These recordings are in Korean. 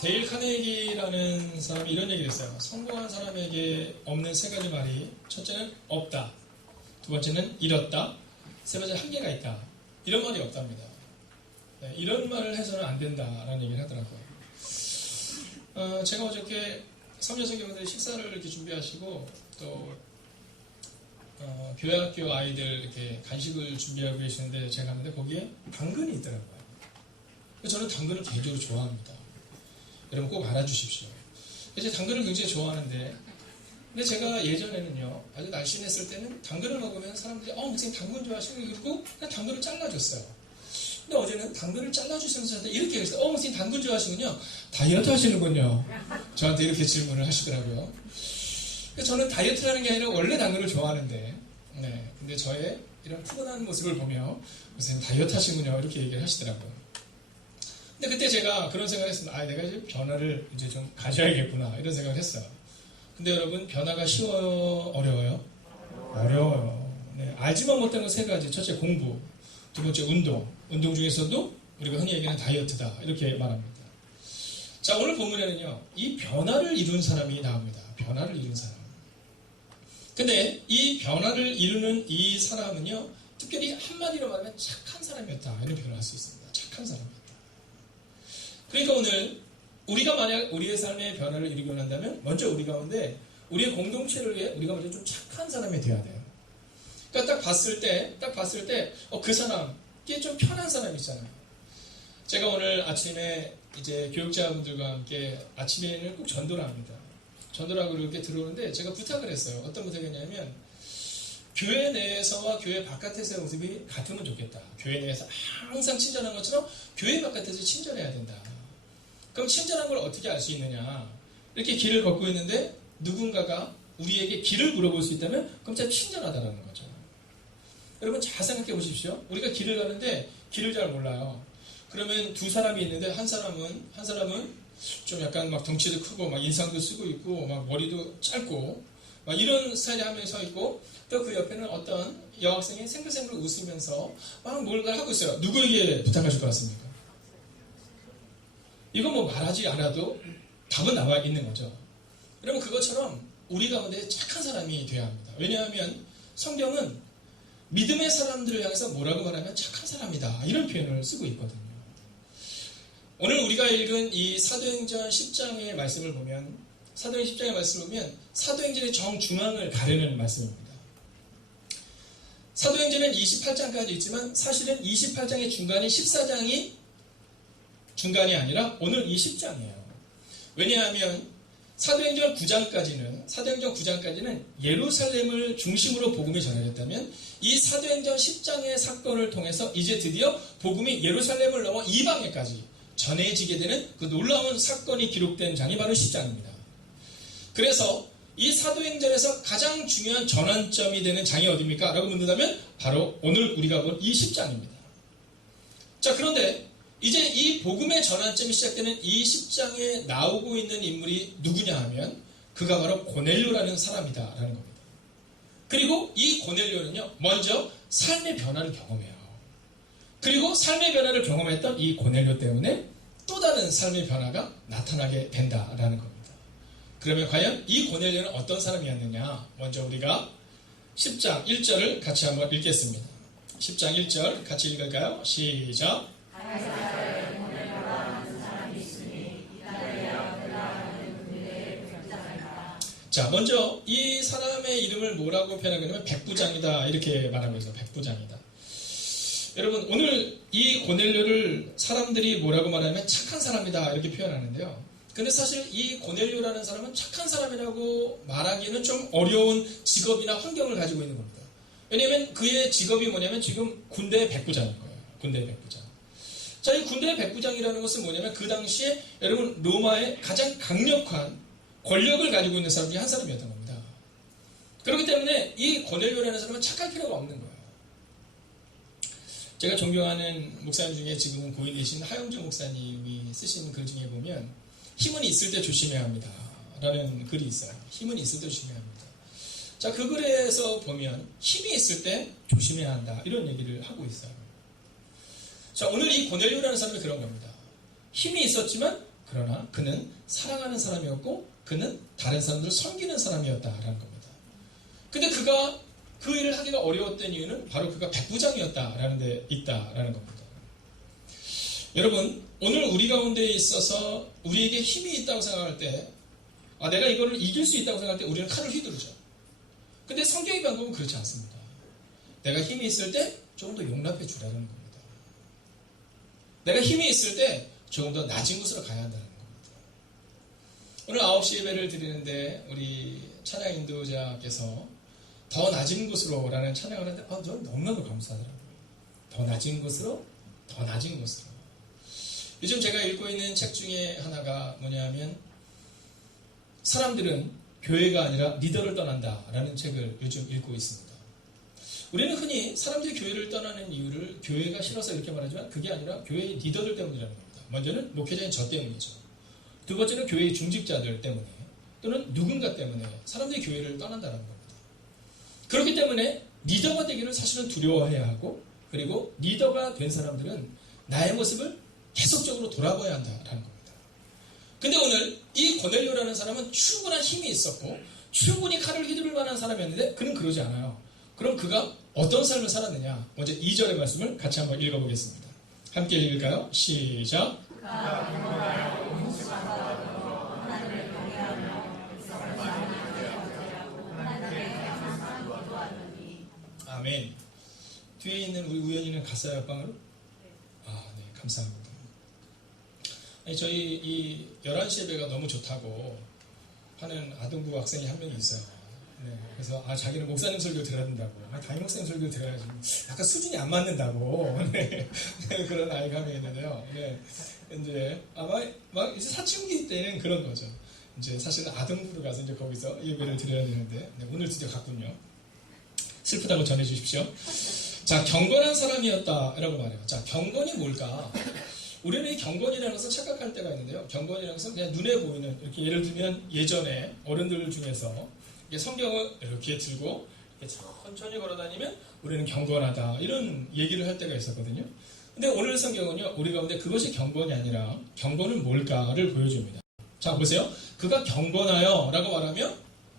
데일 카네기라는 사람이 이런 얘기를 했어요. 성공한 사람에게 없는 세 가지 말이, 첫째는 없다, 두 번째는 잃었다, 세 번째는 한계가 있다. 이런 말이 없답니다. 네, 이런 말을 해서는 안 된다라는 얘기를 하더라고요. 제가 어저께 섬녀성경들이 식사를 이렇게 준비하시고 또 교회학교 아이들 이렇게 간식을 준비하고 계시는데 제가 갔는데 거기에 당근이 있더라고요. 저는 당근을 개인적으로 좋아합니다. 여러분 꼭 알아주십시오. 이제 당근을 굉장히 좋아하는데, 근데 제가 예전에는요, 아주 날씬했을 때는 당근을 먹으면 사람들이 목사님 당근 좋아하시는 거 그러고 그냥 당근을 잘라줬어요. 근데 어제는 당근을 잘라주시면서 저한테 이렇게 얘기했어요. 목사님 당근 좋아하시군요. 다이어트 하시는군요. 저한테 이렇게 질문을 하시더라고요. 저는 다이어트라는 게 아니라 원래 당근을 좋아하는데, 네, 근데 저의 이런 푸근한 모습을 보며 목사님 다이어트 하시군요. 이렇게 얘기를 하시더라고요. 근데 그때 제가 그런 생각을 했습니다. 내가 이제 변화를 이제 좀 가져야겠구나, 이런 생각을 했어요. 근데 여러분, 변화가 쉬워요? 어려워요? 어려워요. 네, 알지만 못한 건 세 가지. 첫째, 공부. 두 번째, 운동. 운동 중에서도 우리가 흔히 얘기하는 다이어트다, 이렇게 말합니다. 자, 오늘 본문에는요, 이 변화를 이룬 사람이 나옵니다. 변화를 이룬 사람. 근데 이 변화를 이루는 이 사람은요, 특별히 한마디로 말하면 착한 사람이었다, 이런 표현을 할 수 있습니다. 착한 사람이었다. 그러니까 오늘 우리가 만약 우리의 삶의 변화를 이루기 원한다면 먼저 우리 가운데 우리의 공동체를 위해 우리가 먼저 좀 착한 사람이 돼야 돼요. 그러니까 딱 봤을 때 그 사람, 이게 좀 편한 사람이 있잖아요. 제가 오늘 아침에 이제 교육자분들과 함께 아침에는 꼭 전도를 합니다. 전도를 하고 이렇게 들어오는데 제가 부탁을 했어요. 어떤 부탁을 했냐면, 교회 내에서와 교회 바깥에서의 모습이 같으면 좋겠다. 교회 내에서 항상 친절한 것처럼 교회 바깥에서 친절해야 된다. 그럼 친절한 걸 어떻게 알 수 있느냐? 이렇게 길을 걷고 있는데 누군가가 우리에게 길을 물어볼 수 있다면 그럼 진짜 친절하다는 거죠. 여러분 잘 생각해 보십시오. 우리가 길을 가는데 길을 잘 몰라요. 그러면 두 사람이 있는데 한 사람은 좀 약간 막 덩치도 크고 막 인상도 쓰고 있고 막 머리도 짧고 막 이런 스타일의 한 명이 서 있고, 또 그 옆에는 어떤 여학생이 생글생글 웃으면서 막 뭔가를 하고 있어요. 누구에게 부탁하실 것 같습니까? 이건 뭐 말하지 않아도 답은 나와 있는 거죠. 여러분, 그것처럼 우리 가운데 착한 사람이 돼야 합니다. 왜냐하면 성경은 믿음의 사람들을 향해서 뭐라고 말하면 착한 사람이다, 이런 표현을 쓰고 있거든요. 오늘 우리가 읽은 이 사도행전 10장의 말씀을 보면, 사도행전의 정중앙을 가르는 말씀입니다. 사도행전은 28장까지 있지만 사실은 28장의 중간인 14장이 중간이 아니라 오늘 이 10장이에요. 왜냐하면 사도행전 9장까지는 예루살렘을 중심으로 복음이 전해졌다면, 이 사도행전 10장의 사건을 통해서 이제 드디어 복음이 예루살렘을 넘어 이방에까지 전해지게 되는 그 놀라운 사건이 기록된 장이 바로 10장입니다. 그래서 이 사도행전에서 가장 중요한 전환점이 되는 장이 어디입니까? 라고 묻는다면 바로 오늘 우리가 본 이 10장입니다. 자, 그런데 이제 이 복음의 전환점이 시작되는 이 10장에 나오고 있는 인물이 누구냐 하면 그가 바로 고넬료라는 사람이다라는 겁니다. 그리고 이 고넬료는요, 먼저 삶의 변화를 경험해요. 그리고 삶의 변화를 경험했던 이 고넬료 때문에 또 다른 삶의 변화가 나타나게 된다라는 겁니다. 그러면 과연 이 고넬료는 어떤 사람이었느냐? 먼저 우리가 10장 1절을 같이 한번 읽겠습니다. 10장 1절 같이 읽을까요? 시작. 자, 먼저 이 사람의 이름을 뭐라고 표현하고 있냐면 백부장이다, 이렇게 말하고 있어요. 백부장이다. 여러분, 오늘 이 고넬료를 사람들이 뭐라고 말하면 착한 사람이다, 이렇게 표현하는데요. 근데 사실 이 고넬료라는 사람은 착한 사람이라고 말하기는 좀 어려운 직업이나 환경을 가지고 있는 겁니다. 왜냐하면 그의 직업이 뭐냐면 지금 군대 백부장인 거예요. 군대 백부장. 자, 이 군대 백부장이라는 것은 뭐냐면 그 당시에 여러분 로마의 가장 강력한 권력을 가지고 있는 사람 중에 한 사람이었던 겁니다. 그렇기 때문에 이 고넬료라는 사람은 착할 필요가 없는 거예요. 제가 존경하는 목사님 중에 지금은 고인되신 하영주 목사님이 쓰신 글 중에 보면 힘은 있을 때 조심해야 합니다 라는 글이 있어요. 힘은 있을 때 조심해야 합니다. 자, 그 글에서 보면 힘이 있을 때 조심해야 한다, 이런 얘기를 하고 있어요. 자, 오늘 이 고넬료라는 사람이 그런 겁니다. 힘이 있었지만 그러나 그는 사랑하는 사람이었고 그는 다른 사람들을 섬기는 사람이었다라는 겁니다. 근데 그가 그 일을 하기가 어려웠던 이유는 바로 그가 백부장이었다라는 데 있다라는 겁니다. 여러분, 오늘 우리 가운데 있어서 우리에게 힘이 있다고 생각할 때, 내가 이거를 이길 수 있다고 생각할 때 우리는 칼을 휘두르죠. 근데 성경의 방법은 그렇지 않습니다. 내가 힘이 있을 때 조금 더 용납해 주라는 겁니다. 내가 힘이 있을 때 조금 더 낮은 곳으로 가야 한다는 겁니다. 오늘 9시 예배를 드리는데 우리 찬양 인도자께서 더 낮은 곳으로 라는 찬양을 하는데 저는 너무나도 감사하더라고요. 더 낮은 곳으로, 더 낮은 곳으로. 요즘 제가 읽고 있는 책 중에 하나가 뭐냐면 사람들은 교회가 아니라 리더를 떠난다라는 책을 요즘 읽고 있습니다. 우리는 흔히 사람들이 교회를 떠나는 이유를 교회가 싫어서 이렇게 말하지만 그게 아니라 교회의 리더들 때문이라는 겁니다. 먼저는 목회자인 저 때문이죠. 두 번째는 교회의 중직자들 때문에 또는 누군가 때문에 사람들이 교회를 떠난다는 겁니다. 그렇기 때문에 리더가 되기를 사실은 두려워해야 하고 그리고 리더가 된 사람들은 나의 모습을 계속적으로 돌아봐야 한다라는 겁니다. 근데 오늘 이 고넬료라는 사람은 충분한 힘이 있었고 충분히 칼을 휘두를 만한 사람이었는데 그는 그러지 않아요. 그럼 그가 어떤 삶을 살았느냐? 먼저 2절의 말씀을 같이 한번 읽어보겠습니다. 함께 읽을까요? 시작. 아멘. 뒤에 있는 우리 우연이는 갔어요, 옆방으로? 네, 감사합니다. 아니, 저희 이 11시 예배가 너무 좋다고 하는 아동부 학생이 한 명이 있어요. 네, 그래서 자기는 목사님 설교 들어야 된다고. 담임 목사님 설교 들어야지. 약간 수준이 안 맞는다고. 네, 그런 아이가 한 명 있는데요. 네, 이제 막 이제 사춘기 때는 그런 거죠. 이제 사실은 아동부로 가서 이제 거기서 예배를 드려야 되는데 네, 오늘 드디어 갔군요. 슬프다고 전해주십시오. 자, 경건한 사람이었다라고 말해요. 자, 경건이 뭘까? 우리는 이 경건이라는 것을 착각할 때가 있는데요. 경건이라는 것은 그냥 눈에 보이는, 이렇게 예를 들면 예전에 어른들 중에서 성경을 이렇게 들고 이렇게 천천히 걸어다니면 우리는 경건하다. 이런 얘기를 할 때가 있었거든요. 근데 오늘 성경은요, 우리 가운데 그것이 경건이 아니라 경건은 뭘까를 보여줍니다. 자, 보세요. 그가 경건하여 라고 말하면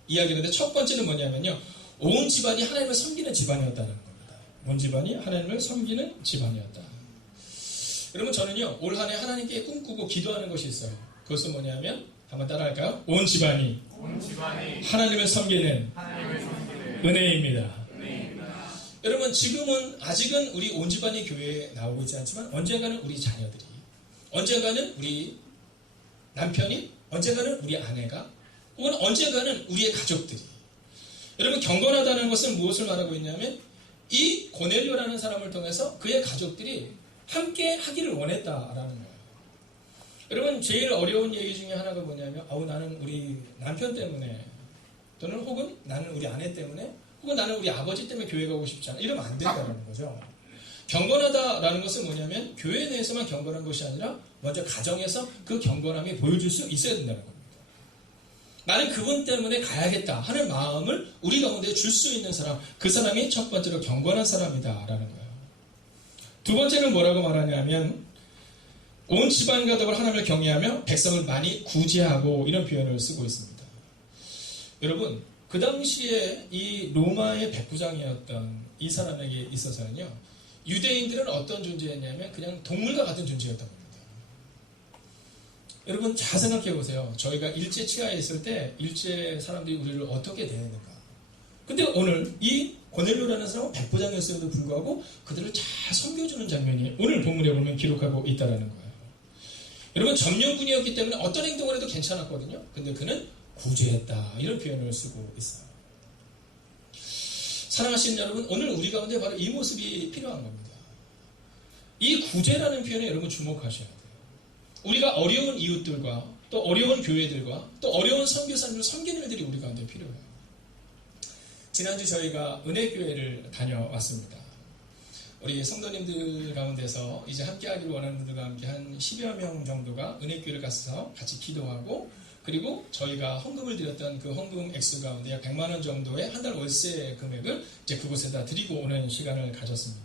이야기하는데 첫 번째는 뭐냐면요. 온 집안이 하나님을 섬기는 집안이었다는 겁니다. 온 집안이 하나님을 섬기는 집안이었다. 여러분, 저는요, 올 한 해 하나님께 꿈꾸고 기도하는 것이 있어요. 그것은 뭐냐면, 한번 따라할까요? 온 집안이 하나님을 섬기는 은혜입니다. 여러분, 아직은 우리 온 집안이 교회에 나오고 있지 않지만, 언젠가는 우리 자녀들이, 언젠가는 우리 남편이, 언젠가는 우리 아내가, 혹은 언젠가는 우리의 가족들이. 여러분, 경건하다는 것은 무엇을 말하고 있냐면 이 고넬료라는 사람을 통해서 그의 가족들이 함께 하기를 원했다라는 거예요. 여러분, 제일 어려운 얘기 중에 하나가 뭐냐면 나는 우리 남편 때문에 또는 혹은 나는 우리 아내 때문에 혹은 나는 우리 아버지 때문에 교회 가고 싶지 않아. 이러면 안 된다는 거죠. 경건하다라는 것은 뭐냐면 교회 내에서만 경건한 것이 아니라 먼저 가정에서 그 경건함이 보여줄 수 있어야 된다는 겁니다. 나는 그분 때문에 가야겠다 하는 마음을 우리 가운데 줄 수 있는 사람, 그 사람이 첫 번째로 경건한 사람이다라는 거예요. 두 번째는 뭐라고 말하냐면 온 집안과 더불어 하나님을 경외하며 백성을 많이 구제하고 이런 표현을 쓰고 있습니다. 여러분, 그 당시에 이 로마의 백부장이었던 이 사람에게 있어서는요, 유대인들은 어떤 존재였냐면 그냥 동물과 같은 존재였던 겁니다. 여러분, 잘 생각해 보세요. 저희가 일제 치하에 있을 때 일제 사람들이 우리를 어떻게 대했는가. 근데 오늘 이 고넬료라는 사람은 백부장이었음에도 불구하고 그들을 잘 섬겨주는 장면이 오늘 본문에 보면 기록하고 있다는 거예요. 여러분, 점령군이었기 때문에 어떤 행동을 해도 괜찮았거든요. 근데 그는 구제했다. 이런 표현을 쓰고 있어요. 사랑하시는 여러분, 오늘 우리 가운데 바로 이 모습이 필요한 겁니다. 이 구제라는 표현에 여러분 주목하셔야 돼요. 우리가 어려운 이웃들과 또 어려운 교회들과 또 어려운 선교사님을 섬기는 일들이 우리 가운데 필요해요. 지난주 저희가 은혜교회를 다녀왔습니다. 우리 성도님들 가운데서 이제 함께하기를 원하는 분들과 함께 한 10여 명 정도가 은혜교회를 가서 같이 기도하고 그리고 저희가 헌금을 드렸던 그 헌금 액수 가운데 약 100만 원 정도의 한 달 월세 금액을 이제 그곳에다 드리고 오는 시간을 가졌습니다.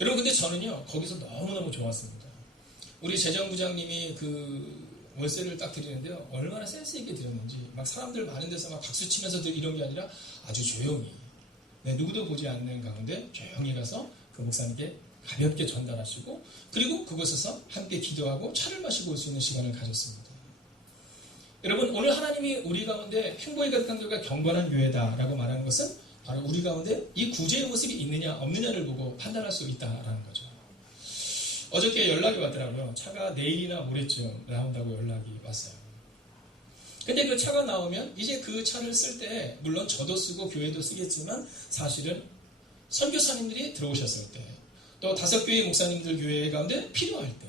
여러분, 근데 저는요, 거기서 너무너무 좋았습니다. 우리 재정부장님이 그 월세를 딱 드리는데요. 얼마나 센스 있게 드렸는지 막 사람들 많은 데서 막 박수 치면서 이런 게 아니라 아주 조용히 누구도 보지 않는 가운데 조용히 가서 그 목사님께 가볍게 전달하시고 그리고 그곳에서 함께 기도하고 차를 마시고 올 수 있는 시간을 가졌습니다. 여러분 오늘 하나님이 우리 가운데 행복이 가득한 교회가 경건한 교회다라고 말하는 것은 바로 우리 가운데 이 구제의 모습이 있느냐 없느냐를 보고 판단할 수 있다라는 거죠. 어저께 연락이 왔더라고요. 차가 내일이나 모레쯤 나온다고 연락이 왔어요. 근데 그 차가 나오면 이제 그 차를 쓸 때 물론 저도 쓰고 교회도 쓰겠지만 사실은 선교사님들이 들어오셨을 때 또 5교회 목사님들 교회 가운데 필요할 때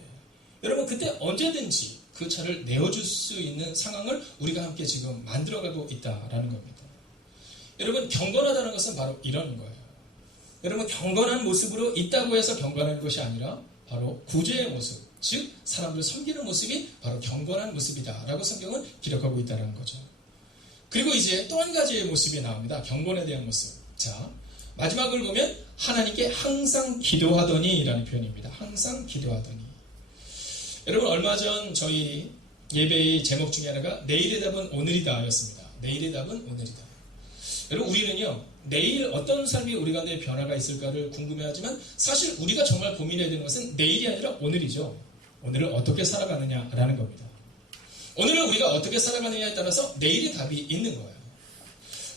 여러분 그때 언제든지 그 차를 내어줄 수 있는 상황을 우리가 함께 지금 만들어가고 있다라는 겁니다. 여러분 경건하다는 것은 바로 이런 거예요. 여러분 경건한 모습으로 있다고 해서 경건한 것이 아니라 바로 구제의 모습, 즉 사람들 섬기는 모습이 바로 경건한 모습이다라고 성경은 기록하고 있다는 거죠. 그리고 이제 또 한 가지의 모습이 나옵니다. 경건에 대한 모습. 자, 마지막을 보면 하나님께 항상 기도하더니 라는 표현입니다. 항상 기도하더니. 여러분 얼마 전 저희 예배의 제목 중에 하나가 내일의 답은 오늘이다 였습니다. 내일의 답은 오늘이다. 여러분 우리는요 내일 어떤 삶이 우리 가운데 변화가 있을까를 궁금해하지만 사실 우리가 정말 고민해야 되는 것은 내일이 아니라 오늘이죠. 오늘을 어떻게 살아가느냐라는 겁니다. 오늘을 우리가 어떻게 살아가느냐에 따라서 내일의 답이 있는 거예요.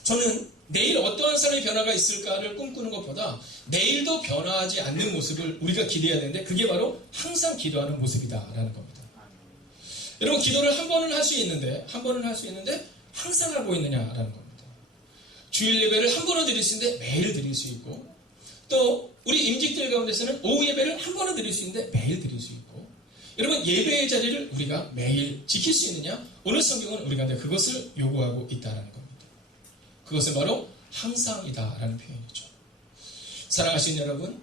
저는 내일 어떠한 삶의 변화가 있을까를 꿈꾸는 것보다 내일도 변화하지 않는 모습을 우리가 기대해야 되는데 그게 바로 항상 기도하는 모습이다라는 겁니다. 여러분 기도를 한 번은 할 수 있는데 항상 하고 있느냐라는 겁니다. 주일 예배를 한 번은 드릴 수 있는데 매일 드릴 수 있고 또 우리 임직들 가운데서는 오후 예배를 한 번은 드릴 수 있는데 매일 드릴 수 있고 여러분 예배의 자리를 우리가 매일 지킬 수 있느냐? 오늘 성경은 우리 가운데 그것을 요구하고 있다는 겁니다. 그것은 바로 항상이다라는 표현이죠. 사랑하시는 여러분,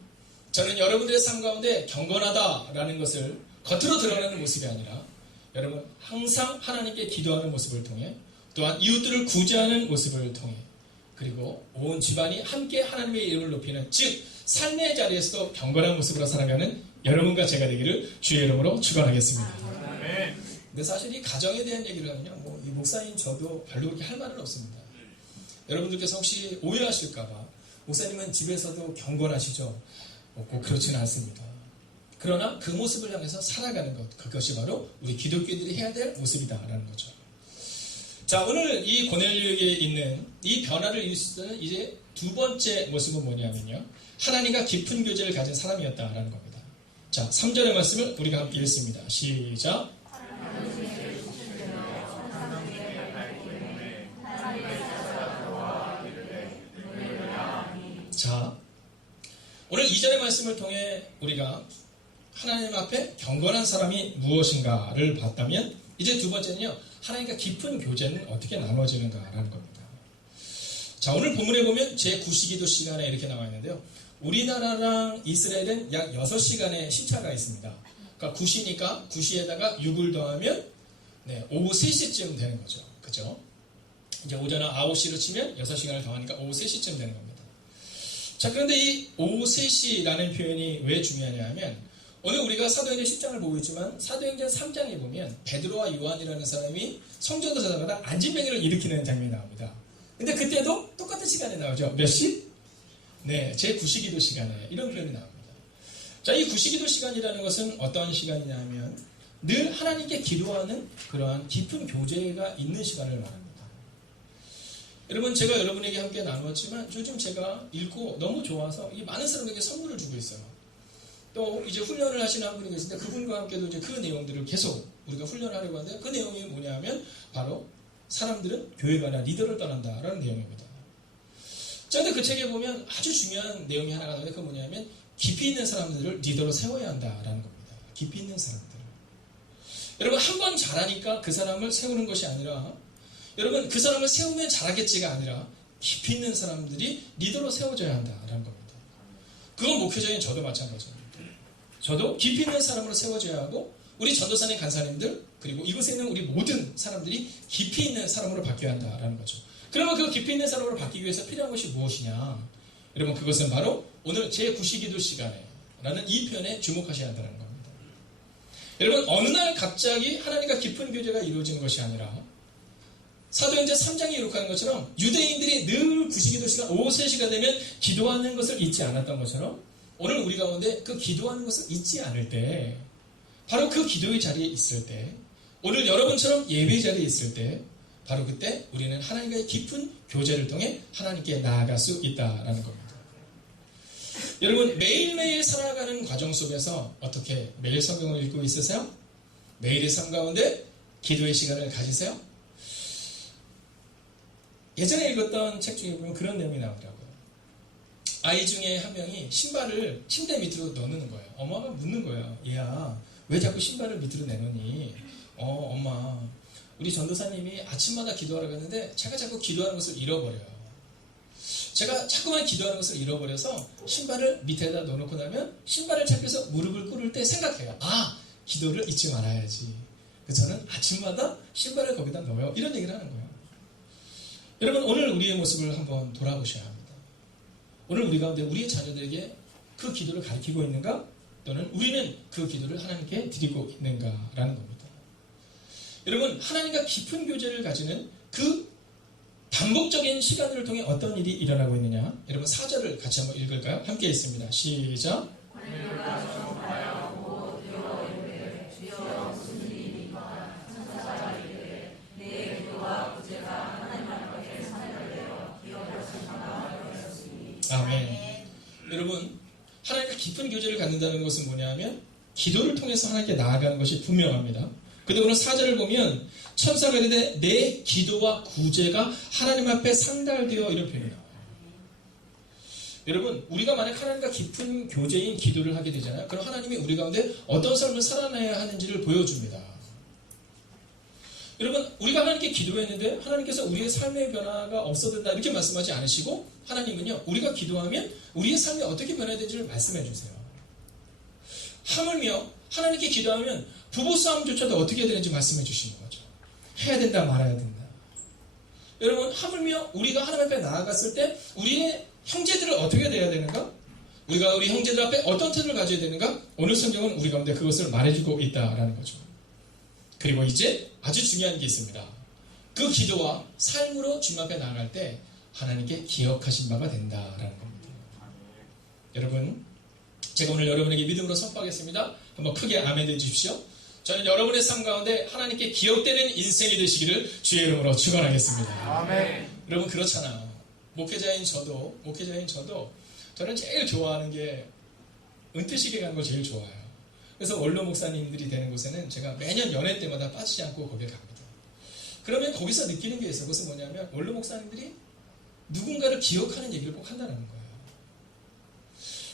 저는 여러분들의 삶 가운데 경건하다라는 것을 겉으로 드러내는 모습이 아니라 여러분 항상 하나님께 기도하는 모습을 통해 또한 이웃들을 구제하는 모습을 통해 그리고 온 집안이 함께 하나님의 이름을 높이는 즉 삶의 자리에서도 경건한 모습으로 살아가는 여러분과 제가 되기를 주의 이름으로 축원하겠습니다. 근데 사실 이 가정에 대한 얘기를 하면요, 이 목사인 저도 별로 그렇게 할 말은 없습니다. 여러분들께서 혹시 오해하실까봐 목사님은 집에서도 경건하시죠? 꼭 그렇지는 않습니다. 그러나 그 모습을 향해서 살아가는 것, 그것이 바로 우리 기독교인들이 해야 될 모습이다라는 거죠. 자, 오늘 이 고넬료에게 있는 이 변화를 이룰 수 있는 이제 두 번째 모습은 뭐냐면요, 하나님과 깊은 교제를 가진 사람이었다라는 겁니다. 자, 3절의 말씀을 우리가 함께 읽습니다. 시작. 자, 오늘 2절의 말씀을 통해 우리가 하나님 앞에 경건한 사람이 무엇인가를 봤다면 이제 두 번째는요, 하나님과 깊은 교제는 어떻게 나눠지는가라는 겁니다. 자, 오늘 본문에 보면 제9시기도 시간에 이렇게 나와 있는데요. 우리나라랑 이스라엘은 약 6시간의 시차가 있습니다. 그러니까 9시니까 9시에다가 6을 더하면 오후 3시쯤 되는 거죠. 그죠? 이제 오전 9시로 치면 6시간을 더하니까 오후 3시쯤 되는 겁니다. 자, 그런데 이 오후 3시라는 표현이 왜 중요하냐 하면 오늘 우리가 사도행전 10장을 보고 있지만 사도행전 3장에 보면 베드로와 요한이라는 사람이 성전으로 들어가다 안진뱅이를 일으키는 장면이 나옵니다. 근데 그때도 똑같은 시간에 나오죠. 몇 시? 네, 제9시기도 시간에 이런 표현이 나옵니다. 자, 이 9시기도 시간이라는 것은 어떤 시간이냐 하면 늘 하나님께 기도하는 그러한 깊은 교제가 있는 시간을 말합니다. 여러분, 제가 여러분에게 함께 나누었지만 요즘 제가 읽고 너무 좋아서 이 많은 사람에게 선물을 주고 있어요. 또 이제 훈련을 하시는 한 분이 계신데 그분과 함께도 이제 그 내용들을 계속 우리가 훈련하려고 하는데 그 내용이 뭐냐 하면 바로 사람들은 교회가 아니라 리더를 떠난다라는 내용입니다. 자, 근데 그 책에 보면 아주 중요한 내용이 하나가 나오는데 그건 뭐냐면 깊이 있는 사람들을 리더로 세워야 한다라는 겁니다. 깊이 있는 사람들. 여러분, 한 번 잘하니까 그 사람을 세우는 것이 아니라 여러분, 그 사람을 세우면 잘하겠지가 아니라 깊이 있는 사람들이 리더로 세워져야 한다라는 겁니다. 그건 목회자인 저도 마찬가지입니다. 저도 깊이 있는 사람으로 세워져야 하고 우리 전도사님 간사님들 그리고 이곳에 있는 우리 모든 사람들이 깊이 있는 사람으로 바뀌어야 한다라는 거죠. 그러면 그 깊이 있는 사람으로 바뀌기 위해서 필요한 것이 무엇이냐? 여러분, 그것은 바로 오늘 제9시기도 시간에 라는 이 표현에 주목하셔야 한다는 겁니다. 여러분, 어느 날 갑자기 하나님과 깊은 교제가 이루어진 것이 아니라 사도행전 3장에 기록하는 것처럼 유대인들이 늘 구시기도 시간 오후 3시가 되면 기도하는 것을 잊지 않았던 것처럼 오늘 우리 가운데 그 기도하는 것을 잊지 않을 때, 바로 그 기도의 자리에 있을 때, 오늘 여러분처럼 예배의 자리에 있을 때, 바로 그때 우리는 하나님과의 깊은 교제를 통해 하나님께 나아갈 수 있다라는 겁니다. 여러분, 매일매일 살아가는 과정 속에서 어떻게 매일 성경을 읽고 있으세요? 매일의 삶 가운데 기도의 시간을 가지세요? 예전에 읽었던 책 중에 보면 그런 내용이 나오더라고요. 아이 중에 한 명이 신발을 침대 밑으로 넣는 거예요. 엄마가 묻는 거예요. 얘야, 왜 자꾸 신발을 밑으로 내놓니? 엄마, 우리 전도사님이 아침마다 기도하라고 했는데 제가 자꾸 기도하는 것을 잃어버려요. 제가 자꾸만 기도하는 것을 잃어버려서 신발을 밑에다 넣어놓고 나면 신발을 찾기 위해서 무릎을 꿇을 때 생각해요. 기도를 잊지 말아야지. 그래서 저는 아침마다 신발을 거기다 넣어요. 이런 얘기를 하는 거예요. 여러분, 오늘 우리의 모습을 한번 돌아보셔야 합니다. 오늘 우리 가운데 우리의 자녀들에게 그 기도를 가르치고 있는가? 또는 우리는 그 기도를 하나님께 드리고 있는가라는 겁니다. 여러분, 하나님과 깊은 교제를 가지는 그 반복적인 시간을 통해 어떤 일이 일어나고 있느냐? 여러분, 4절을 같이 한번 읽을까요? 함께 읽습니다. 시작. 아멘. 여러분, 하나님과 깊은 교제를 갖는다는 것은 뭐냐면 기도를 통해서 하나님께 나아가는 것이 분명합니다. 근데 오늘 4절을 보면 천사가 이르되 내 기도와 구제가 하나님 앞에 상달되어, 이런 표현이 나와요. 여러분, 우리가 만약 하나님과 깊은 교제인 기도를 하게 되잖아요. 그럼 하나님이 우리 가운데 어떤 삶을 살아내야 하는지를 보여줍니다. 여러분, 우리가 하나님께 기도했는데 하나님께서 우리의 삶의 변화가 없어진다 이렇게 말씀하지 않으시고, 하나님은요, 우리가 기도하면 우리의 삶이 어떻게 변해야 되는지를 말씀해 주세요. 하물며 하나님께 기도하면 부부싸움조차도 어떻게 해야 되는지 말씀해 주시는 거죠. 해야 된다 말아야 된다. 여러분, 하물며 우리가 하나님 앞에 나아갔을 때 우리의 형제들을 어떻게 대해야 되는가? 우리가 우리 형제들 앞에 어떤 태도를 가져야 되는가? 오늘 성경은 우리 가운데 그것을 말해주고 있다라는 거죠. 그리고 이제 아주 중요한 게 있습니다. 그 기도와 삶으로 주님 앞에 나아갈 때 하나님께 기억하신 바가 된다라는 겁니다. 여러분, 제가 오늘 여러분에게 믿음으로 선포하겠습니다. 한번 크게 아멘 해주십시오. 저는 여러분의 삶 가운데 하나님께 기억되는 인생이 되시기를 주의 이름으로 축원하겠습니다. 아멘. 여러분, 그렇잖아요. 목회자인 저도 저는 제일 좋아하는 게 은퇴식에 가는 걸 제일 좋아해요. 그래서 원로 목사님들이 되는 곳에는 제가 매년 연회 때마다 빠지지 않고 거기에 갑니다. 그러면 거기서 느끼는 게 있어요. 그것은 뭐냐면 원로 목사님들이 누군가를 기억하는 얘기를 꼭 한다는 거예요.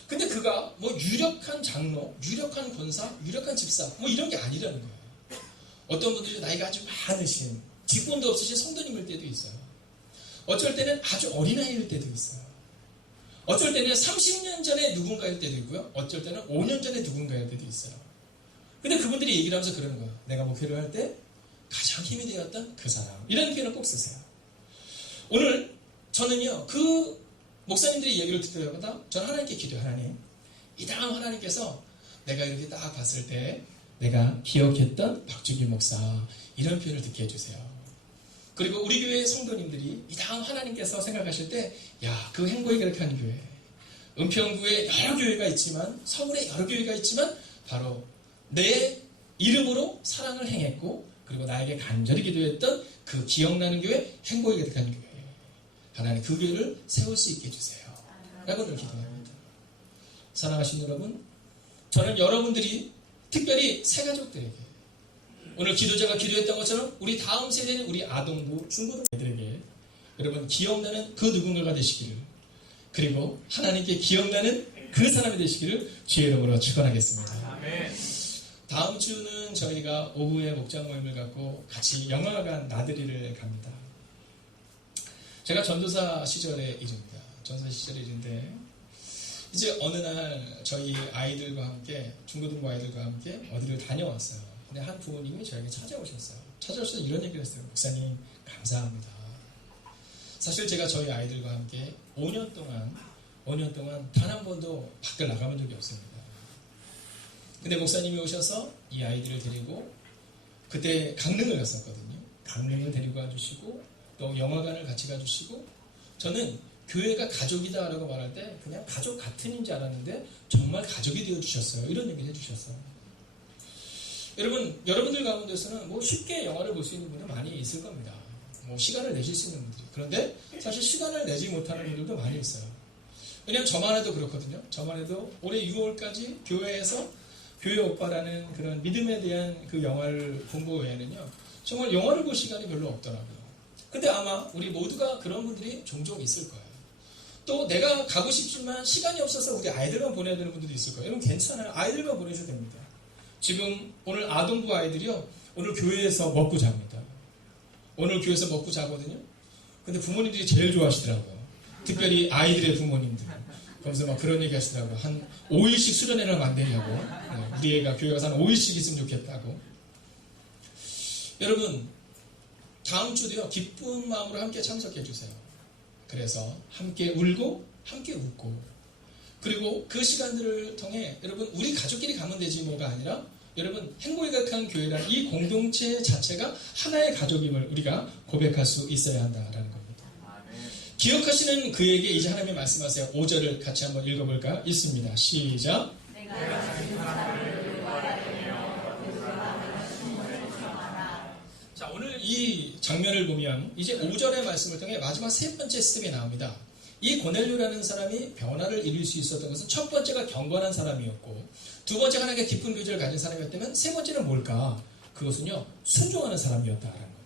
근데 그가 뭐 유력한 장로, 유력한 권사, 유력한 집사 뭐 이런 게 아니라는 거예요. 어떤 분들이 나이가 아주 많으신, 직분도 없으신 성도님일 때도 있어요. 어쩔 때는 아주 어린아이일 때도 있어요. 어쩔 때는 30년 전에 누군가일 때도 있고요. 어쩔 때는 5년 전에 누군가일 때도 있어요. 근데 그분들이 얘기를 하면서 그러는 거예요. 내가 목회를 할 때 가장 힘이 되었던 그 사람. 이런 표현을 꼭 쓰세요. 오늘 저는요, 그 목사님들이 얘기를 듣을 때마다 저는 하나님께 기도해요. 하나님, 이 다음 하나님께서 내가 이렇게 딱 봤을 때 내가 기억했던 박주기 목사, 이런 표현을 듣게 해주세요. 그리고 우리 교회 성도님들이 이 다음 하나님께서 생각하실 때, 야, 그 행복이 그렇게 한 교회, 은평구에 여러 교회가 있지만, 서울에 여러 교회가 있지만 바로 내 이름으로 사랑을 행했고 그리고 나에게 간절히 기도했던 그 기억나는 교회, 행복이 가득한 교회, 하나님 그 교회를 세울 수 있게 해주세요 라고 늘 기도합니다. 사랑하신 여러분, 저는 여러분들이 특별히 새가족들에게 오늘 기도자가 기도했던 것처럼 우리 다음 세대는 우리 아동부, 중고등애들에게 여러분 기억나는 그 누군가가 되시기를, 그리고 하나님께 기억나는 그 사람이 되시기를 주의 이름으로 축원하겠습니다. 아멘. 다음 주는 저희가 오후에 목장 모임을 갖고 같이 영화관 나들이를 갑니다. 제가 전도사 시절의 일입니다. 전도사 시절의 일인데 이제 어느 날 저희 아이들과 함께, 중고등부 아이들과 함께 어디를 다녀왔어요. 근데 한 부모님이 저에게 찾아오셨어요. 찾아오셔서 이런 얘기를 했어요. 목사님, 감사합니다. 사실 제가 저희 아이들과 함께 5년 동안 단 한 번도 밖을 나가본 적이 없습니다. 근데 목사님이 오셔서 이 아이들을 데리고 그때 강릉을 갔었거든요. 강릉을 데리고 와주시고 또 영화관을 같이 가주시고 저는 교회가 가족이다라고 말할 때 그냥 가족 같은 줄 알았는데 정말 가족이 되어주셨어요. 이런 얘기를 해주셨어요. 여러분들 가운데서는 뭐 쉽게 영화를 볼 수 있는 분이 많이 있을 겁니다. 뭐 시간을 내실 수 있는 분들이. 그런데 사실 시간을 내지 못하는 분들도 많이 있어요. 왜냐면 저만 해도 그렇거든요. 저만 해도 올해 6월까지 교회에서 교회 오빠라는 그런 믿음에 대한 그 영화를 본 거 외에는요. 정말 영화를 볼 시간이 별로 없더라고요. 근데 아마 우리 모두가 그런 분들이 종종 있을 거예요. 또 내가 가고 싶지만 시간이 없어서 우리 아이들만 보내야 되는 분들도 있을 거예요. 여러분 괜찮아요. 아이들만 보내셔도 됩니다. 지금 오늘 아동부 아이들이요. 오늘 교회에서 먹고 잡니다. 오늘 교회에서 먹고 자거든요. 근데 부모님들이 제일 좋아하시더라고요. 특별히 아이들의 부모님들. 그러면서 막 그런 얘기 하시더라고요. 한 5일씩 수련회를 만들려고. 네, 우리 애가 교회 가서 한 5일씩 있으면 좋겠다고. 여러분, 다음 주도요. 기쁜 마음으로 함께 참석해 주세요. 그래서 함께 울고 함께 웃고 그리고 그 시간들을 통해 여러분 우리 가족끼리 가면 되지 뭐가 아니라 여러분 행복에 가득한 교회란 이 공동체 자체가 하나의 가족임을 우리가 고백할 수 있어야 한다라는 겁니다. 기억하시는 그에게 이제 하나님이 말씀하세요. 5절을 같이 한번 읽어볼까요? 있습니다. 시작. 자, 오늘 이 장면을 보면 이제 5절의 말씀을 통해 마지막 세 번째 스텝이 나옵니다. 이 고넬료라는 사람이 변화를 이룰 수 있었던 것은 첫 번째가 경건한 사람이었고 두 번째가 하나님께 깊은 교제를 가진 사람이었다면 세 번째는 뭘까? 그것은요. 순종하는 사람이었다라는 겁니다.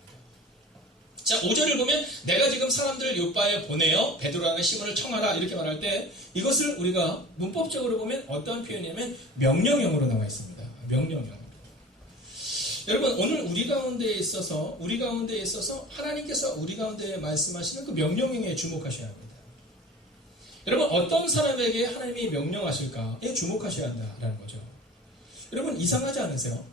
자, 5절을 보면 내가 지금 사람들을 요바에 보내어 베드로라는 시몬을 청하라 이렇게 말할 때 이것을 우리가 문법적으로 보면 어떤 표현이냐면 명령형으로 나와 있습니다. 명령형. 여러분 오늘 우리 가운데에 있어서 하나님께서 우리 가운데 말씀하시는 그 명령형에 주목하셔야 합니다. 여러분 어떤 사람에게 하나님이 명령하실까에 주목하셔야 한다라는 거죠. 여러분 이상하지 않으세요?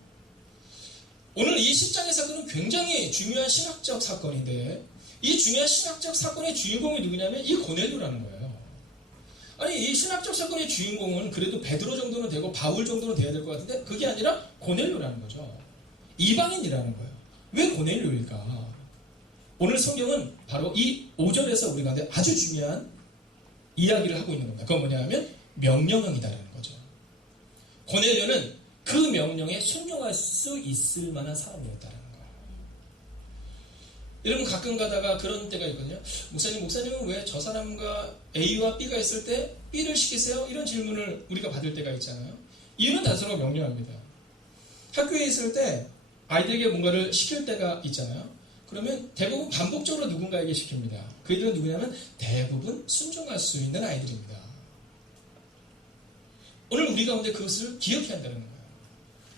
오늘 이 10장의 사건은 굉장히 중요한 신학적 사건인데 이 중요한 신학적 사건의 주인공이 누구냐면 이 고넬료라는 거예요. 아니 이 신학적 사건의 주인공은 그래도 베드로 정도는 되고 바울 정도는 돼야 될 것 같은데 그게 아니라 고넬료라는 거죠. 이방인이라는 거예요. 왜 고넬료일까? 오늘 성경은 바로 이 5절에서 우리 가운데 아주 중요한 이야기를 하고 있는 겁니다. 그건 뭐냐 하면 명령형이다라는 거죠. 고넬료는 그 명령에 순종할 수 있을 만한 사람이었다는 거예요. 여러분 가끔 가다가 그런 때가 있거든요. 목사님은 왜 저 사람과 A와 B가 있을 때 B를 시키세요? 이런 질문을 우리가 받을 때가 있잖아요. 이유는 단순하고 명료합니다. 학교에 있을 때 아이들에게 뭔가를 시킬 때가 있잖아요. 그러면 대부분 반복적으로 누군가에게 시킵니다. 그 애들은 누구냐면 대부분 순종할 수 있는 아이들입니다. 오늘 우리 가운데 그것을 기억해야 한다는 거예요.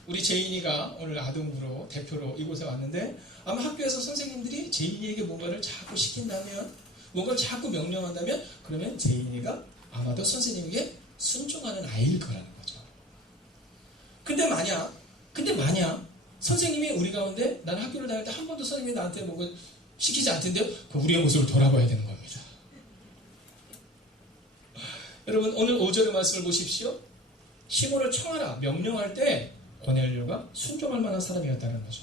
우리 제인이가 오늘 아동부로 대표로 이곳에 왔는데 아마 학교에서 선생님들이 제인이에게 뭔가를 자꾸 시킨다면 뭔가를 자꾸 명령한다면 그러면 제인이가 아마도 선생님에게 순종하는 아이일 거라는 거죠. 근데 만약 선생님이 우리 가운데 나는 학교를 다닐 때 한 번도 선생님이 나한테 뭔가 시키지 않던데요? 그럼 우리의 모습을 돌아봐야 되는 겁니다. 여러분 오늘 5절의 말씀을 보십시오. 시몬을 청하라 명령할 때 고넬료가 순종할 만한 사람이었다는 거죠.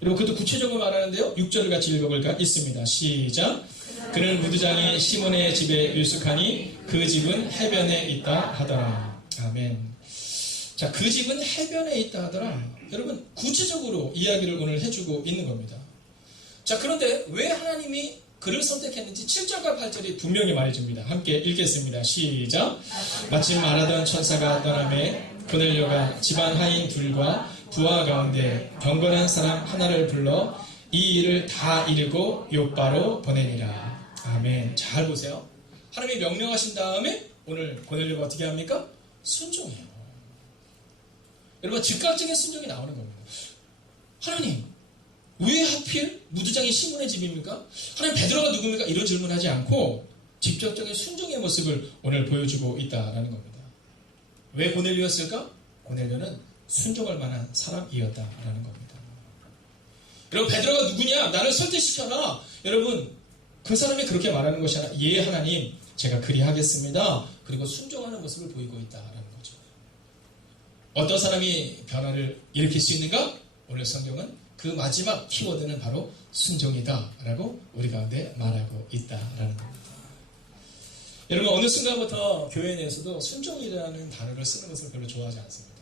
그리고 그것도 구체적으로 말하는데요. 6절을 같이 읽어볼까? 있습니다. 시작. 그는 무드장이 시몬의 집에 유숙하니 그 집은 해변에 있다 하더라. 아멘. 자, 그 집은 해변에 있다 하더라. 여러분 구체적으로 이야기를 오늘 해주고 있는 겁니다. 자, 그런데 왜 하나님이 그를 선택했는지 7절과 8절이 분명히 말해줍니다. 함께 읽겠습니다. 시작. 마침 말하던 천사가 떠남에 고넬료가 집안 하인 둘과 부하 가운데 경건한 사람 하나를 불러 이 일을 다 이루고 요바로 보내니라. 아멘. 잘 보세요. 하나님이 명령하신 다음에 오늘 고넬료가 어떻게 합니까? 순종해요. 여러분 즉각적인 순종이 나오는 겁니다. 하나님 왜 하필 무드장이 시몬의 집입니까? 하나님 베드로가 누굽니까? 이런 질문하지 않고 직접적인 순종의 모습을 오늘 보여주고 있다라는 겁니다. 왜 고넬료였을까? 고넬료는 순종할 만한 사람이었다라는 겁니다. 여러분 베드로가 누구냐? 나를 설득시켜라. 여러분 그 사람이 그렇게 말하는 것이 아니라 예 하나님 제가 그리하겠습니다. 그리고 순종하는 모습을 보이고 있다라는 거죠. 어떤 사람이 변화를 일으킬 수 있는가? 오늘 성경은 그 마지막 키워드는 바로 순종이다라고 우리 가운데 말하고 있다라는 겁니다. 여러분, 어느 순간부터 교회 내에서도 순종이라는 단어를 쓰는 것을 별로 좋아하지 않습니다.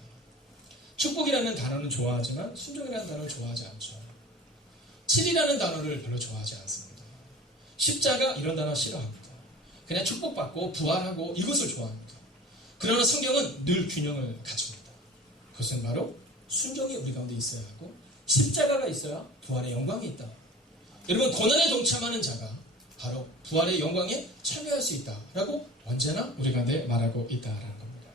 축복이라는 단어는 좋아하지만 순종이라는 단어를 좋아하지 않죠. 7이라는 단어를 별로 좋아하지 않습니다. 십자가 이런 단어 싫어합니다. 그냥 축복받고 부활하고 이것을 좋아합니다. 그러나 성경은 늘 균형을 갖춥니다. 그것은 바로 순종이 우리 가운데 있어야 하고 십자가가 있어야 부활의 영광이 있다. 여러분, 고난에 동참하는 자가 바로 부활의 영광에 참여할 수 있다라고 언제나 우리 가운데 말하고 있다라는 겁니다.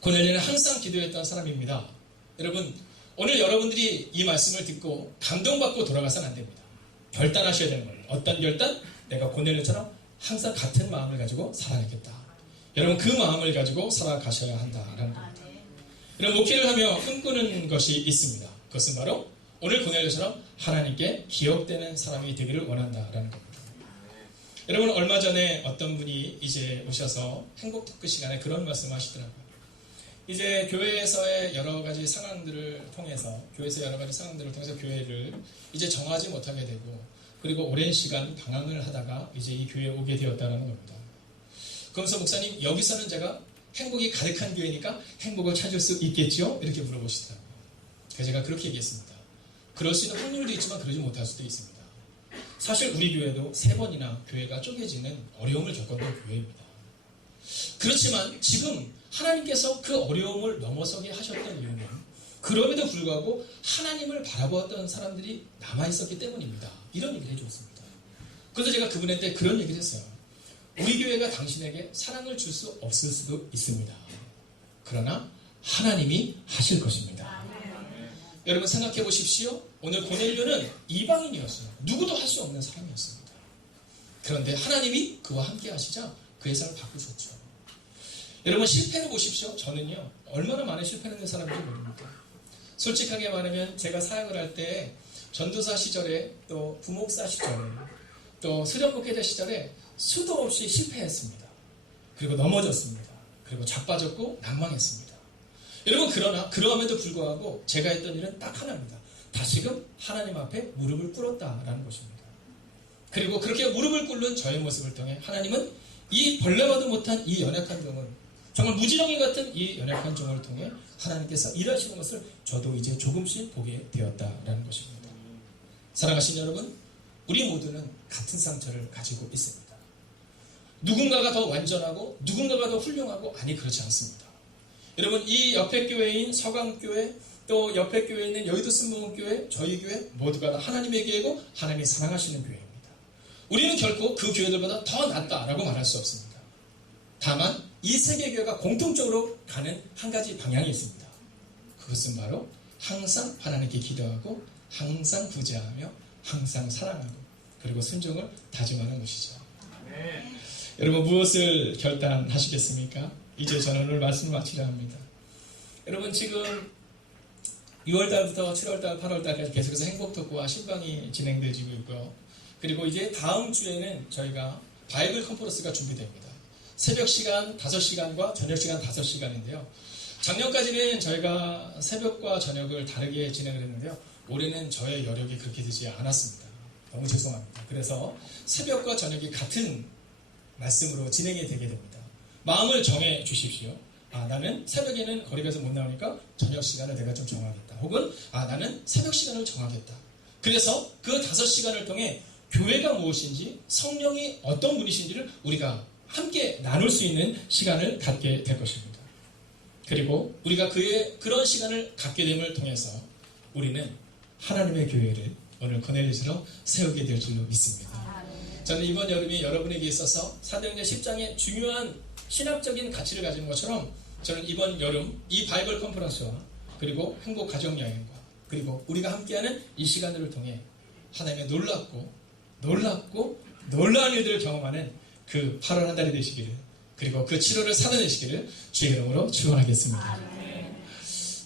고넬료는 항상 기도했던 사람입니다. 여러분, 오늘 여러분들이 이 말씀을 듣고 감동받고 돌아가서는 안 됩니다. 결단하셔야 되는 거예요. 어떤 결단? 내가 고넬료처럼 항상 같은 마음을 가지고 살아내겠다. 여러분, 그 마음을 가지고 살아가셔야 한다라는 겁니다. 여러분, 목회를 하며 꿈꾸는 것이 있습니다. 그것은 바로 오늘 고넬료처럼 하나님께 기억되는 사람이 되기를 원한다라는 겁니다. 여러분, 얼마 전에 어떤 분이 이제 오셔서 행복 토크 시간에 그런 말씀 하시더라고요. 이제 교회에서의 여러 가지 상황들을 통해서 교회를 이제 정하지 못하게 되고, 그리고 오랜 시간 방황을 하다가 이제 이 교회에 오게 되었다는 겁니다. 그러면서 목사님, 여기서는 제가 행복이 가득한 교회니까 행복을 찾을 수 있겠죠? 이렇게 물어보시더라고요. 그래서 제가 그렇게 얘기했습니다. 그럴 수 있는 확률도 있지만 그러지 못할 수도 있습니다. 사실 우리 교회도 3번이나 교회가 쪼개지는 어려움을 겪었던 교회입니다. 그렇지만 지금 하나님께서 그 어려움을 넘어서게 하셨던 이유는 그럼에도 불구하고 하나님을 바라보았던 사람들이 남아있었기 때문입니다. 이런 얘기를 해주었습니다. 그래서 제가 그분한테 그런 얘기를 했어요. 우리 교회가 당신에게 사랑을 줄 수 없을 수도 있습니다. 그러나 하나님이 하실 것입니다. 여러분, 생각해 보십시오. 오늘 고넬료는 이방인이었어요. 누구도 할 수 없는 사람이었습니다. 그런데 하나님이 그와 함께 하시자 그의 삶을 바꾸셨죠. 여러분, 실패를 보십시오. 저는요, 얼마나 많은 실패를 했는 사람인지 모릅니다. 솔직하게 말하면 제가 사역을 할 때 전도사 시절에, 또 부목사 시절에, 또 수련목회자 시절에 수도 없이 실패했습니다. 그리고 넘어졌습니다. 그리고 자빠졌고 난망했습니다. 여러분, 그러나 그러함에도 불구하고 제가 했던 일은 딱 하나입니다. 다시금 하나님 앞에 무릎을 꿇었다라는 것입니다. 그리고 그렇게 무릎을 꿇는 저의 모습을 통해 하나님은 이 벌레와도 못한 이 연약한 종을, 정말 무지렁이 같은 이 연약한 종을 통해 하나님께서 일하시는 것을 저도 이제 조금씩 보게 되었다라는 것입니다. 사랑하신 여러분, 우리 모두는 같은 상처를 가지고 있습니다. 누군가가 더 완전하고 누군가가 더 훌륭하고, 아니, 그렇지 않습니다. 여러분, 이 옆에 교회인 서강교회, 또 옆에 교회에 있는 여의도 순복음교회, 저희 교회 모두가 다 하나님의 교회고 하나님이 사랑하시는 교회입니다. 우리는 결코 그 교회들보다 더 낫다라고 말할 수 없습니다. 다만 이 세 개 교회가 공통적으로 가는 한 가지 방향이 있습니다. 그것은 바로 항상 하나님께 기도하고 항상 구제하며 항상 사랑하고 그리고 순종을 다짐하는 것이죠. 네. 여러분, 무엇을 결단하시겠습니까? 이제 저는 오늘 말씀을 마치려 합니다. 여러분, 지금 6월달부터 7월달, 8월달까지 계속해서 행복토크와 신방이 진행되고 있고요. 그리고 이제 다음 주에는 저희가 바이블 컨퍼런스가 준비됩니다. 새벽 시간 5시간과 저녁 시간 5시간인데요. 작년까지는 저희가 새벽과 저녁을 다르게 진행을 했는데요. 올해는 저의 여력이 그렇게 되지 않았습니다. 너무 죄송합니다. 그래서 새벽과 저녁이 같은 말씀으로 진행이 되게 됩니다. 마음을 정해 주십시오. 나는 새벽에는 거리 가서 못 나오니까 저녁 시간을 내가 좀 정하겠다. 혹은 나는 새벽 시간을 정하겠다. 그래서 그 5시간을 통해 교회가 무엇인지, 성령이 어떤 분이신지를 우리가 함께 나눌 수 있는 시간을 갖게 될 것입니다. 그리고 우리가 그런 시간을 갖게 됨을 통해서 우리는 하나님의 교회를 오늘 고넬료처럼 세우게 될 줄로 믿습니다. 저는 이번 여름이 여러분에게 있어서 사도행전 10장의 중요한 신학적인 가치를 가지는 것처럼 저는 이번 여름 이 바이블 컨퍼런스와 그리고 행복 가정 여행과 그리고 우리가 함께하는 이 시간들을 통해 하나님의 놀라운 일들을 경험하는 그 8월 한 달이 되시기를, 그리고 그 7월을 살아내시기를 주의 이름으로 축원하겠습니다.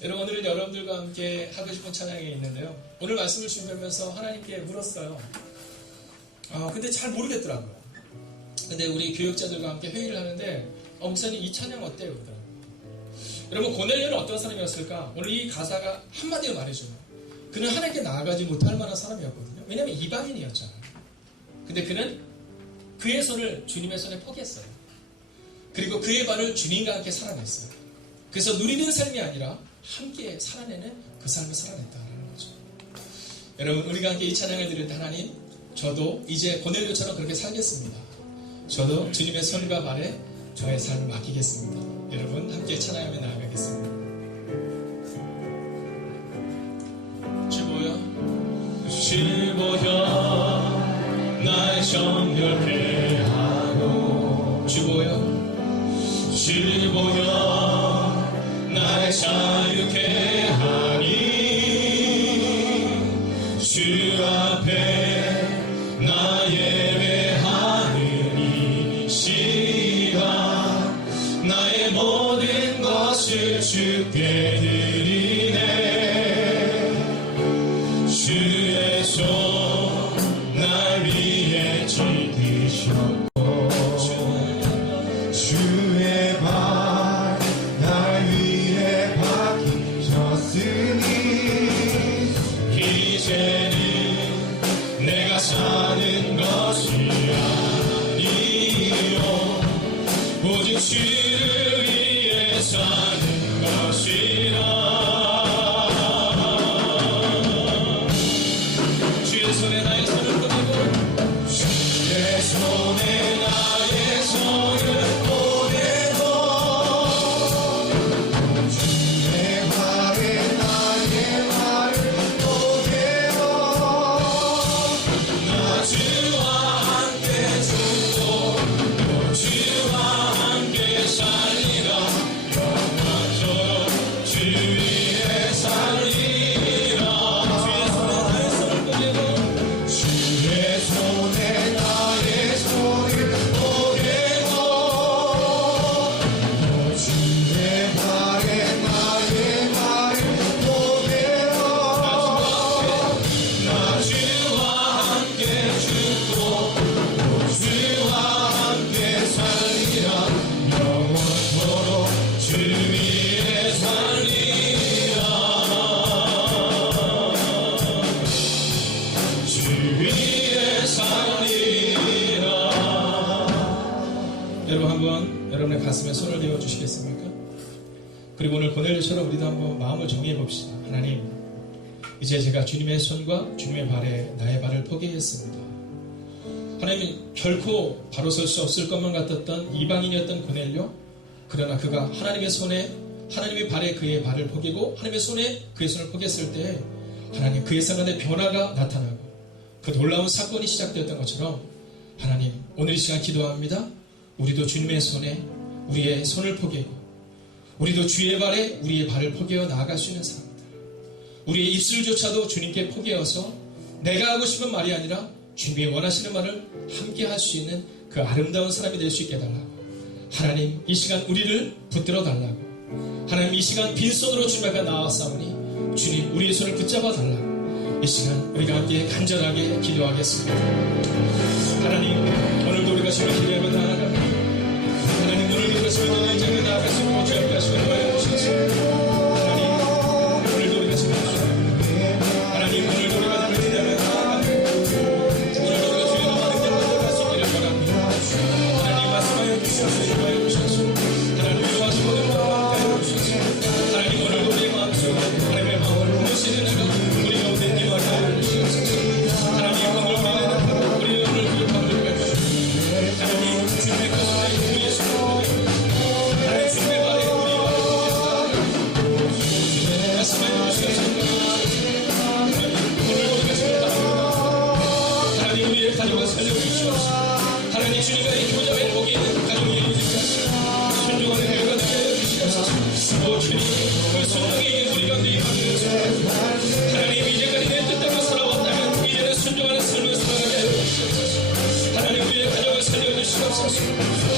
여러분, 오늘은 여러분들과 함께 하고 싶은 찬양이 있는데요. 오늘 말씀을 준비하면서 하나님께 물었어요. 근데 잘 모르겠더라고요. 근데 우리 교육자들과 함께 회의를 하는데 목사님 이 찬양 어때요? 그러더라고요. 여러분, 고넬료는 어떤 사람이었을까? 오늘 이 가사가 한마디로 말해줘요. 그는 하나님께 나아가지 못할 만한 사람이었거든요. 왜냐하면 이방인이었잖아요. 근데 그는 그의 손을 주님의 손에 포기했어요. 그리고 그의 발을 주님과 함께 살아냈어요. 그래서 누리는 삶이 아니라 함께 살아내는 그 삶을 살아냈다는 거죠. 여러분, 우리가 함께 이 찬양을 드릴 때 하나님, 저도 이제 고넬료처럼 그렇게 살겠습니다. 저도 주님의 손과 발에 저의 삶을 맡기겠습니다. 여러분, 함께 찬양하며 나아가겠습니다. 주보여 날 정결케 하고 주보여 날 자유케 하니 주 앞에 나 예배하는 이 시간 나의 모든 것을 주께 드리네. 주의 손 날 위해 지키셨고 주의 발 날 위해 박히셨으니 이제는 내가 사는 것이 아니요 오직 주를 위해 사는 것이라. 주의 손에 나의 손을 보내고 주의 손에 나의 손을 보내고 주의 발에 나의 발을 보내고 나 주와 함께 죽고 또 주와 함께 살리라. 영원토록 주 위에 살리라. 주의 손에 나의 손을 보내고 주의 발에 나의 발을 보내고 나 주와 함께 죽고 또 주와 함께 살리라. 영원토록 주 위에 살리라. 주 위에 살리라. 여러분, 한번 여러분의 가슴에 손을 대어 주시겠습니까? 그리고 오늘 고넬료처럼 우리도 한번 마음을 정해 봅시다. 하나님, 이제 제가 주님의 손과 주님의 발에 나의 발을 포기했습니다. 하나님, 결코 바로 설 수 없을 것만 같았던 이방인이었던 고넬료, 그러나 그가 하나님의 손에, 하나님의 발에 그의 발을 포기고 하나님의 손에 그의 손을 포기했을 때 하나님, 그의 생활에 변화가 나타나고 그 놀라운 사건이 시작되었던 것처럼 하나님, 오늘 이 시간 기도합니다. 우리도 주님의 손에 우리의 손을 포기하고 우리도 주의 발에 우리의 발을 포기하여 나아갈 수 있는 사람들, 우리의 입술조차도 주님께 포기해서 내가 하고 싶은 말이 아니라 주님이 원하시는 말을 함께 할 수 있는 그 아름다운 사람이 될 수 있게 해달라고. 하나님, 이 시간 우리를 붙들어 달라고. 하나님, 이 시간 빈손으로 주님 앞에 나왔사오니 주님, 우리의 손을 붙잡아 달라고. 이 시간 우리가 함께 간절하게 기도하겠습니다. 하나님, 오늘도 우리가 주님을 기도하며 나아갑니다. 하나님, 오늘도 우리가 주님을 인정해 나아갈 수 있는 모든 함께 하시고 도와주시옵소서. 하나님, 오늘도 우리가 주님을 하나님, 오늘도 우리가 주님을 기도하며 나아갑니다. 오늘도 우리가 주님을 많은 데 만나갈 수 있기를 바랍니다. 하나님, 말씀하여 주시옵소서. 인도하여 주시옵소서. 하나님, 위로하시고 함께하여 주시옵소서. 하나님, 오늘도 우리의 마음속에 하나님의 마음을 부으시는 자가 우리 가운데 임하게 하여 주시옵소서. 하나님, 오늘 우리는 오늘 기록하고 하나님, 주님의 그 손에 우리의 손을 보내고 하나님, 주님의 발에 우리의 발을 보내고 말씀하여 주시옵소서. 하나님, 오늘 우리가 주님을 바랍니다. 하나님, 우리의 가족을 살려주시옵소서. 하나님, 주님의 교자의 복이 있는 가정이 이루어지시옵소서. 순종하는 교회가 되게 해주시옵소서. 오 주님, 그 순종이 우리 가운데 임하옵소서. 하나님, 이제까지 내 뜻대로 살아왔다면 이제는 순종하는 삶을 살아가게 해주시옵소서. 하나님, 우리의 가정을 살려주시옵소서.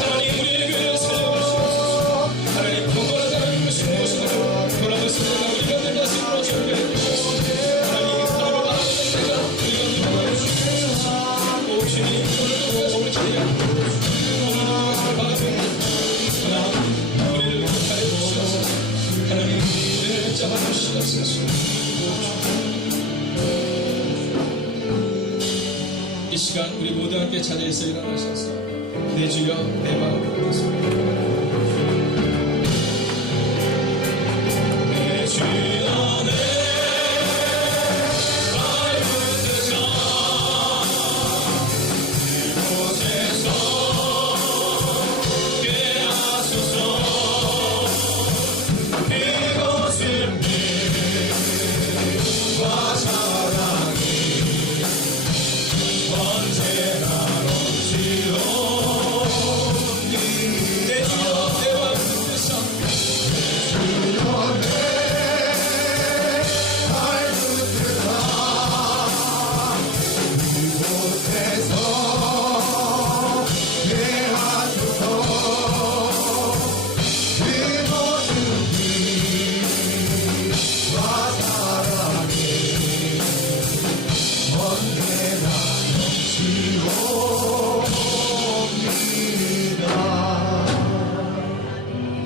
하나님, 우리의 교회를 살려주시옵소서. 하나님, 건강한 하나님 것이 무엇인가 돌아가서 내가 우리 가운데 다시 무너지게 해주시옵소서. 하나님, 하나님을 바라보는 내가 우리 가운데 보여주시옵소서. 오 주님, 오늘도 우리가 주님을 기대하고 오늘도 우리가 주님을 바라보는 하나님, 우리를 기억하여 주시옵소서. 주시옵소서. 이 시간 우리 모두 함께 자리에서 일어나셔서 내 주여 내 마음을 부르소서. 내 주여 내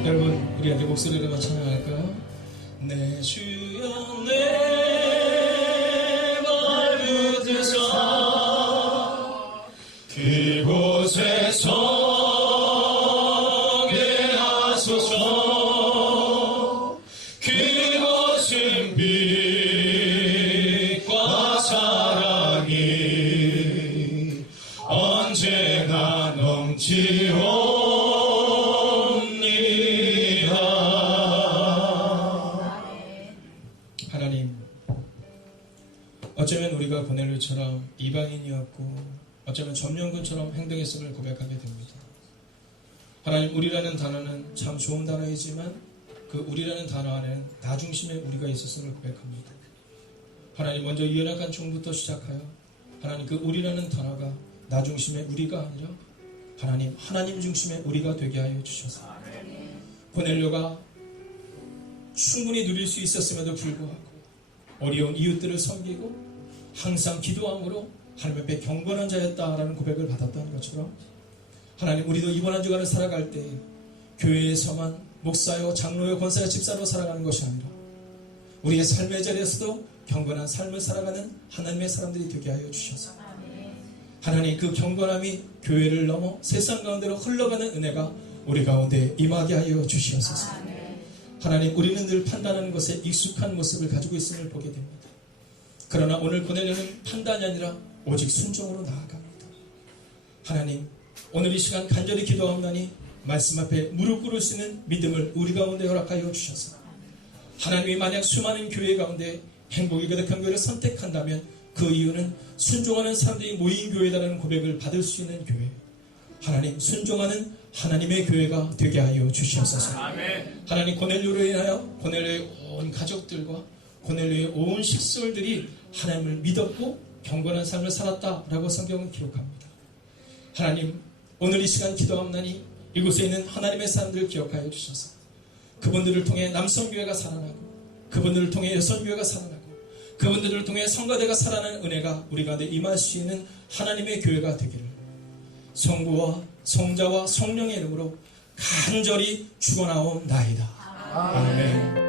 여러분, 우리 함께 목소리로만 찬양할까요? 내 주여 내 말 붙드사 그곳에 서게 하소서. 그곳은 빛과 사랑이 언제나 넘치오. 하나님, 어쩌면 우리가 고넬료처럼 이방인이었고 어쩌면 점령군처럼 행동했음을 고백하게 됩니다. 하나님, 우리라는 단어는 참 좋은 단어이지만 그 우리라는 단어 안에는 나 중심의 우리가 있었음을 고백합니다. 하나님, 먼저 이 연약한 종부터 시작하여 하나님, 그 우리라는 단어가 나 중심의 우리가 아니라 하나님 중심의 우리가 되게 하여 주셔서 고넬료가 충분히 누릴 수 있었음에도 불구하고 어려운 이웃들을 섬기고 항상 기도함으로 하나님 앞에 경건한 자였다라는 고백을 받았던 것처럼 하나님, 우리도 이번 한 주간을 살아갈 때 교회에서만 목사요 장로요 권사요 집사로 살아가는 것이 아니라 우리의 삶의 자리에서도 경건한 삶을 살아가는 하나님의 사람들이 되게 하여 주셔서 하나님, 그 경건함이 교회를 넘어 세상 가운데로 흘러가는 은혜가 우리 가운데 임하게 하여 주시옵소서. 하나님, 우리는 늘 판단하는 것에 익숙한 모습을 가지고 있음을 보게 됩니다. 그러나 오늘 고넬료는 판단이 아니라 오직 순종으로 나아갑니다. 하나님, 오늘 이 시간 간절히 기도하옵나니 말씀 앞에 무릎 꿇을 수 있는 믿음을 우리 가운데 허락하여 주셔서 하나님이 만약 수많은 교회 가운데 행복이 가득한 교회를 선택한다면 그 이유는 순종하는 사람들이 모인 교회다라는 고백을 받을 수 있는 교회, 하나님, 순종하는 하나님의 교회가 되게 하여 주시옵소서. 하나님, 고넬료로 인하여 고넬료의 온 가족들과 고넬료의 온 식솔들이 하나님을 믿었고 경건한 삶을 살았다라고 성경은 기록합니다. 하나님, 오늘 이 시간 기도합나니 이곳에 있는 하나님의 사람들을 기억하여 주셔서 그분들을 통해 남성교회가 살아나고 그분들을 통해 여성교회가 살아나고 그분들을 통해 성가대가 살아나는 은혜가 우리 가운데 임할 수 있는 하나님의 교회가 되기를 성부와 성자와 성령의 이름으로 간절히 축원하옵나이다. 아멘.